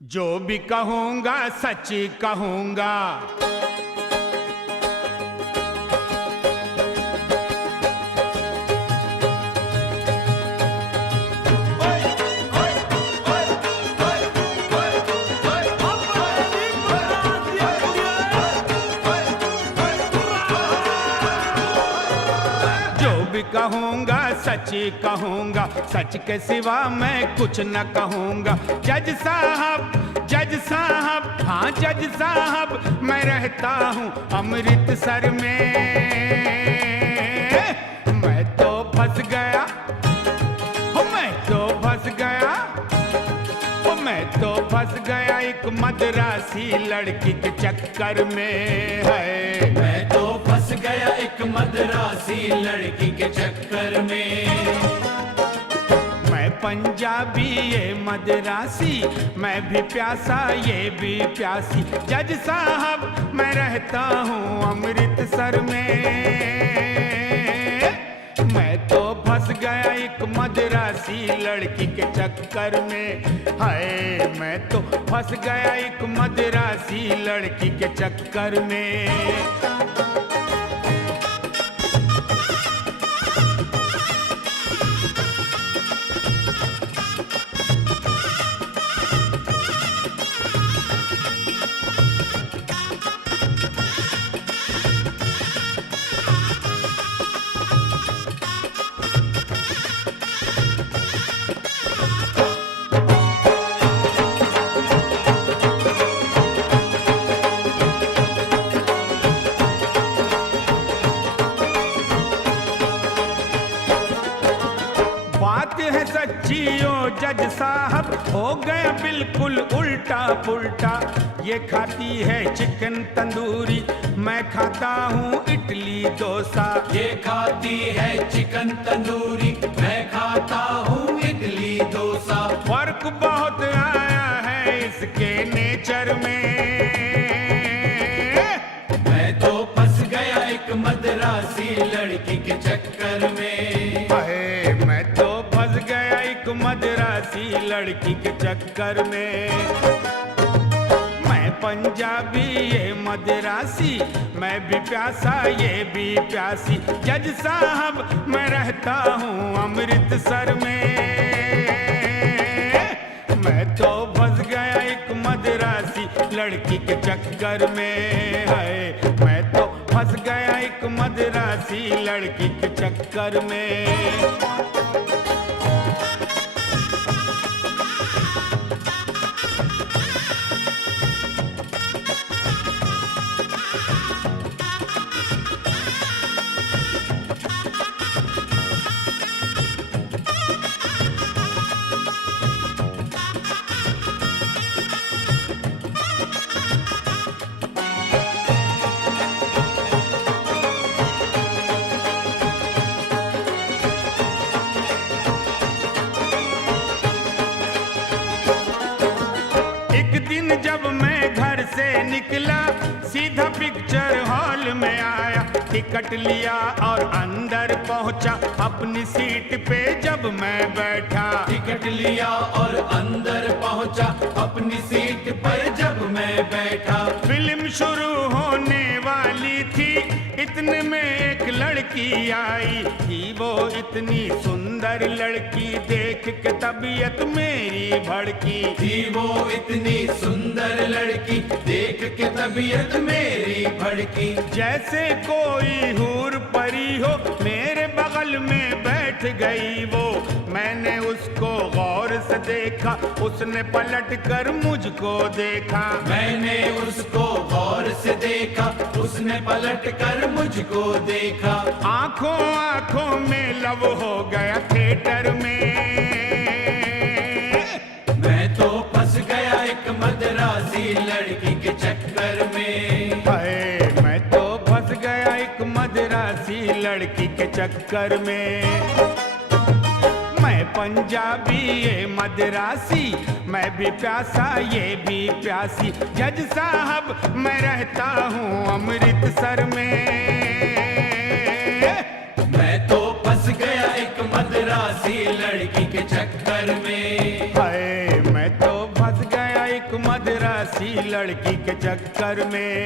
जो भी कहूँगा सच कहूँगा। कहूँगा सच कहूँगा, सच के सिवा मैं कुछ न कहूँगा। जज साहब हाँ जज साहब, मैं रहता हूँ अमृतसर में। मैं तो फंस गया, मैं तो फंस गया, मैं तो फंस गया एक मद्रासी लड़की के चक्कर में है। मैं तो फंस गया एक मद्रासी लड़की के चक्कर में। मैं पंजाबी ये मद्रासी, मैं भी प्यासा ये भी प्यासी। जज साहब मैं रहता हूँ अमृतसर में। मैं तो फंस गया एक मद्रासी लड़की के चक्कर में। हाय मैं तो फंस गया एक मद्रासी लड़की के चक्कर में। सच्चियो जज साहब हो गया बिल्कुल उल्टा पुल्टा। ये खाती है चिकन तंदूरी, मैं खाता हूँ इडली डोसा। ये खाती है चिकन तंदूरी, मैं खाता हूँ इडली डोसा। फर्क बहुत आया है इसके नेचर में। मैं तो फंस गया एक मद्रासी लड़की के चक्कर में। मैं तो फंस गया एक मद्रासी लड़की के चक्कर में। मैं पंजाबी ये मद्रासी, मैं भी प्यासा ये भी प्यासी। जज साहब मैं रहता हूँ अमृतसर में। मैं तो फंस गया एक मद्रासी लड़की के चक्कर में है। मैं तो फंस गया एक मद्रासी लड़की के चक्कर में। जब मैं घर से निकला सीधा पिक्चर हॉल में आया। टिकट लिया और अंदर पहुंचा, अपनी सीट पे जब मैं बैठा। टिकट लिया और अंदर पहुंचा, अपनी सीट पर जब मैं बैठा। फिल्म शुरू होने वाली थी, इतने में एक लड़की आई थी। वो इतनी सुंदर लड़की देख के तबीयत मेरी भड़की थी। वो इतनी सुंदर लड़की देख के तबीयत मेरी भड़की। जैसे कोई हूर परी हो मेरे बगल में बैठ गई वो। मैंने उसको गौर से देखा, उसने पलट कर मुझको देखा। मैंने उसको गौर से देखा, उसने पलट कर मुझको देखा। आंखों आंखों में लव हो गया थिएटर में। मैं तो फंस गया एक मद्रासी लड़की के चक्कर में। मैं तो फंस गया एक मद्रासी लड़की के चक्कर में। मैं पंजाबी ये मद्रासी, मैं भी प्यासा ये भी प्यासी। जज साहब मैं रहता हूँ अमृतसर में। मैं तो फंस गया एक मद्रासी लड़की के चक्कर में। मैं तो फंस गया एक मदरासी लड़की के चक्कर में।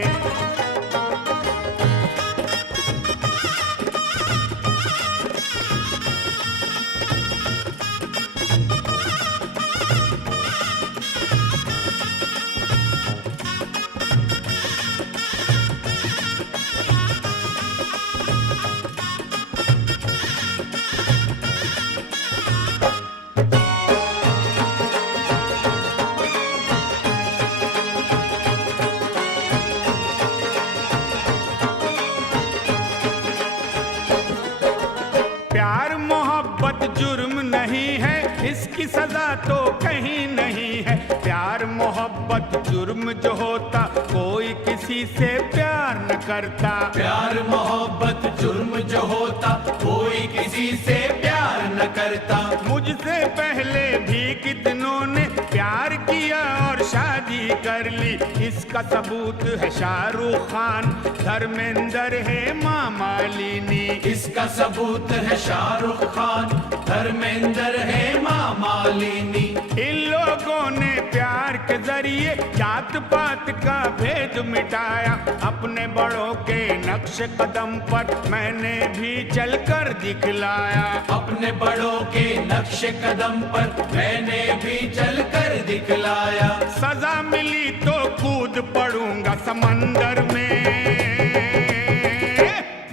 प्यार मोहब्बत जुर्म नहीं है, इसकी सजा तो कहीं नहीं है। प्यार मोहब्बत जुर्म जो होता कोई किसी से प्यार न करता। प्यार मोहब्बत जुर्म जो होता कोई किसी से प्यार न करता। मुझसे पहले भी कितनों ने प्यार किया और शादी कर ली। इसका सबूत है शाहरुख खान, धर्मेंद्र है मालिनी। इसका सबूत है शाहरुख खान, धर्मेंद्र है मालिनी। इन लोगों ने प्यार के जरिए जात पात का भेद मिटाया। अपने बड़ों के नक्श कदम पर मैंने भी चलकर दिखलाया। अपने बड़ों के नक्श कदम पर मैंने भी चलकर दिखलाया। सजा मिली तो कूद पड़ूंगा समंदर में।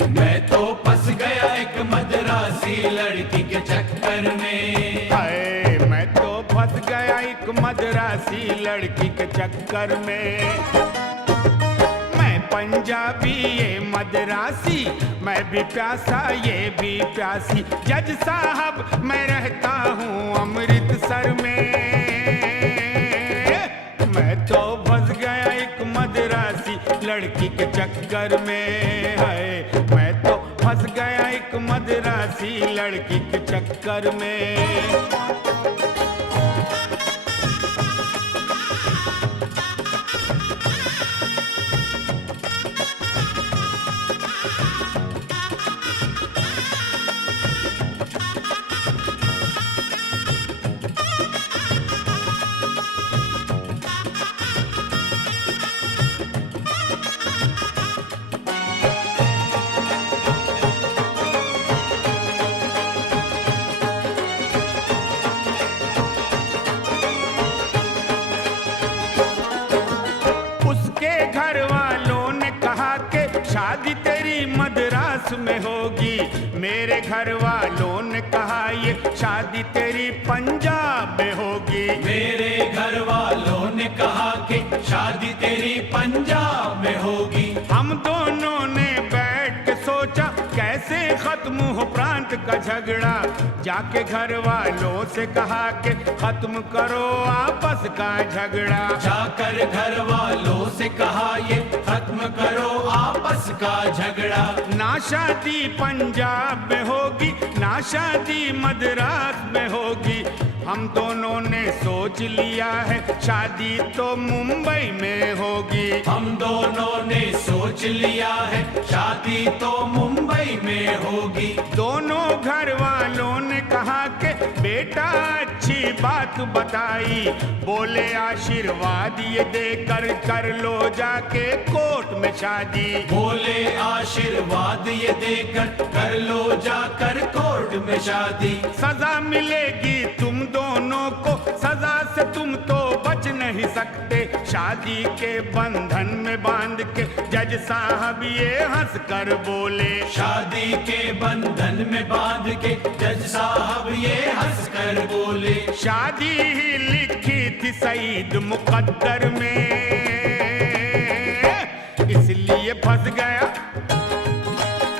मैं तो फंस गया एक मदरासी लड़की के चक्कर में। हाय, मैं तो फंस गया एक मदरासी लड़की के चक्कर में। मैं पंजाबी ये मदरासी, मैं भी प्यासा ये भी प्यासी। जज साहब मैं रहता हूँ अमृतसर में। मैं तो फंस गया एक मदरासी लड़की के चक्कर में। है मैं तो फंस गया एक मदरासी लड़की के चक्कर में। घर वालों ने कहा कि शादी तेरी मद्रास में होगी। मेरे घर वालों ने कहा ये शादी तेरी पंजाब में होगी। मेरे घर वालों ने कहा कि शादी तेरी पंजाब में होगी। हम दोनों ने बैठ के सोचा कैसे खत्म हो प्रांत का झगड़ा। जाके घर वालों से कहा कि खत्म करो आपस का झगड़ा। जाकर घर वालों से कहा ये खत्म करो आपस का झगड़ा। ना शादी पंजाब में होगी ना शादी मद्रास में होगी। हम दोनों ने सोच लिया है शादी तो मुंबई में होगी। हम दोनों ने सोच लिया है शादी तो मुंबई में होगी। दोनों घर वालों ने कहा कि बेटा अच्छी बात बताई। बोले आशीर्वाद ये देकर कर लो जाके कोर्ट में शादी। बोले आशीर्वाद ये देकर कर लो जाकर कोर्ट में शादी। सजा मिलेगी तुम दोनों को, सजा से तुम तो बच नहीं सकते। शादी के बंधन में बांध के जज साहब ये हंस कर बोले। शादी के बंधन में बांध के जज साहब ये हंस कर बोले। शादी ही लिखी थी सईद मुकद्दर में, इसलिए फंस गया,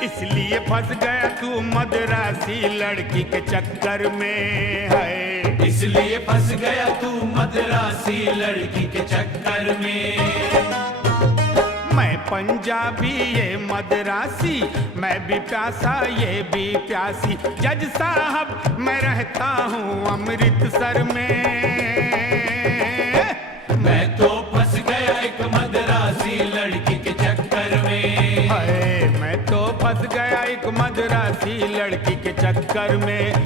इसलिए फंस गया तू मद्रासी लड़की के चक्कर में। है इसलिए फंस गया तू मद्रासी लड़की के चक्कर में। मैं पंजाबी ये मद्रासी, मैं भी प्यासा ये भी प्यासी। जज साहब मैं रहता हूँ अमृतसर में। मैं तो फंस गया एक मद्रासी लड़की के चक्कर में। मैं तो फंस गया एक मद्रासी लड़की के चक्कर में।